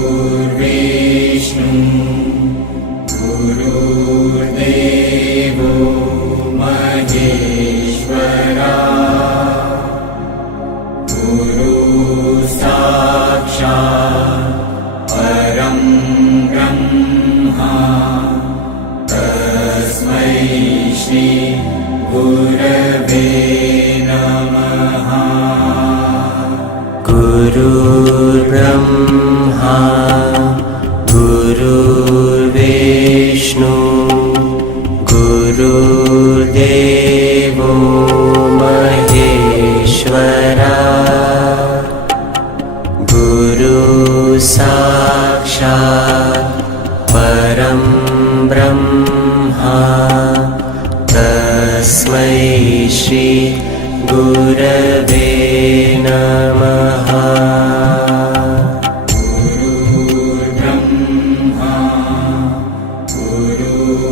गुरुर्विष्णु गुरुर्देवो महेश्वरा गुरुसाक्षात् परं ब्रह्मा तस्मै श्री गुरवे नमः। गुरुर्ब्रह्मा गुरुर्विष्णु गुरुर्देवो महेश्वरा गुरुसाक्षात् परं ब्रह्मा तस्मै श्री गुरवे नमः। गुरुर्ब्रह्मा गुरुर्विष्णु